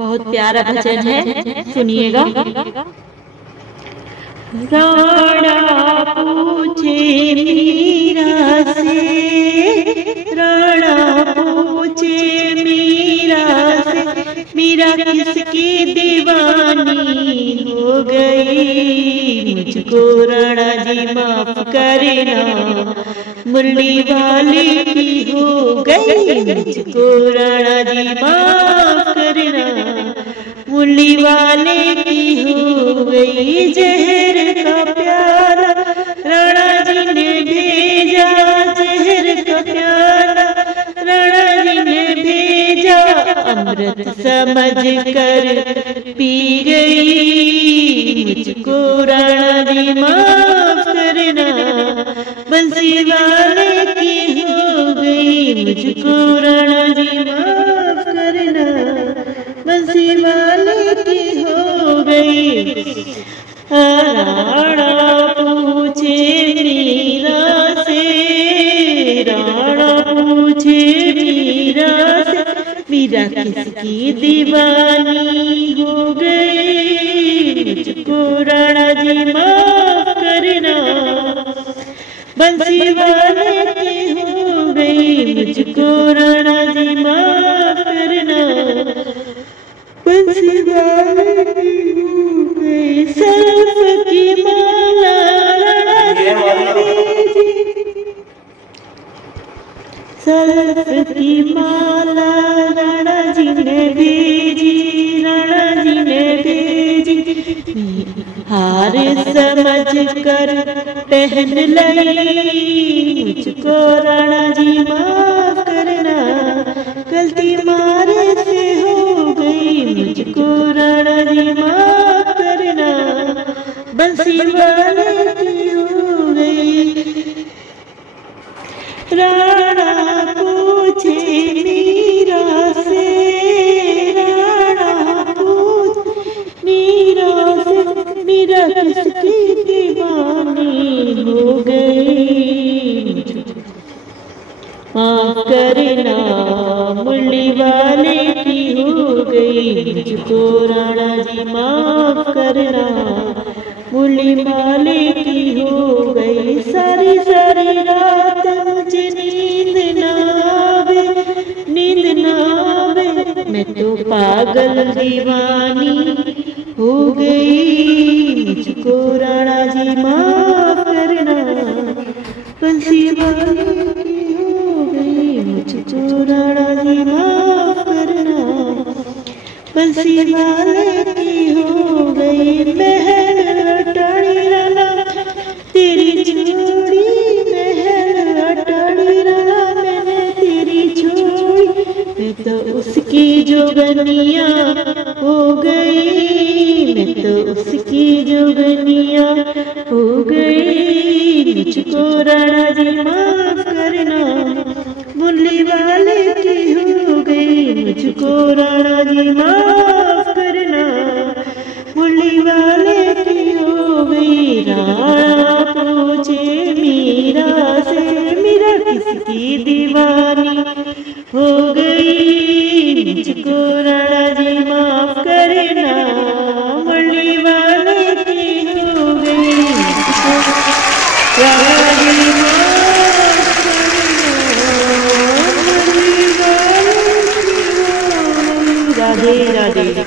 बहुत प्यारा भजन है, सुनिएगा। राणा पूछे मीरा से, राणा पूछे मीरा से, मीरा किसकी दीवानी हो गई। मुझको राणा जी माफ करना, मुरली वाली की हो गई। मुझको राणा जी माफ करना, मुरली वाले की हो गई। जहर का प्याला राणा जी ने भेजा, जहर का प्याला राणा जी ने भेजा। अमृत समझ कर पी गई। मुझको राणा जी माफ करना, बंसी वाले की हो गई। मुझको राणा जी माफ करना, बंसी वाले की हो गई। राणा पूछे मीरा से, राणा पूछे मीरा से, मीरा किसकी दीवानी हो गई। मुझको राणा जी माफ करना, बंसी वाले की हो गई। मुझको राणा जी माफ करना, बंसी वाले की हो गई। सर्फ की माला राणा जी ने भेजी, सर्फ की माला राणा जी ने भेजी, राणा जी ने भेजी। हार समझ कर पहन ली। मुझको राणा जी माफ करना, गलती मारे से हो गई। मुझको राणा जी माफ करना, बंसी वाले की हो गई। राणा पूछे मीरा से, राणा पूछ मीरा से, मीरा किसकी दीवानी हो गई। माफ करना, मुरली वाले की हो गई। मुझको राणा जी माफ करना, मुरली वाले की हो गई। सारी सारी रात मुझे नींद ना आवे, नींद ना आवे। मैं तो पागल दीवानी हो गई। मुझको राणा जी माफ करना, बंसी वाले की हो गई। मुझको राणा जी माफ करना, बंसी वाले की हो गई। महल अटारी राना तेरी छोड़ी, महल अटारी राना मैंने तेरी छोड़ी। मैं तो उसकी जोगनिया हो गई, मैं तो उसकी जोगनिया हो गई। मुझको राणा जी माफ करना, मुरली वाले की हो गई। मुझको राणा जी माफ करना, मुरली वाले की हो गई। राणा पूछे मीरा से, मीरा किसकी दीवानी हो गई। मुझको राणा जी माफ करना, मुरली वाले की हो गई। राणा जी माफ करना, मुरली वाले की हो गई। राधे राधे।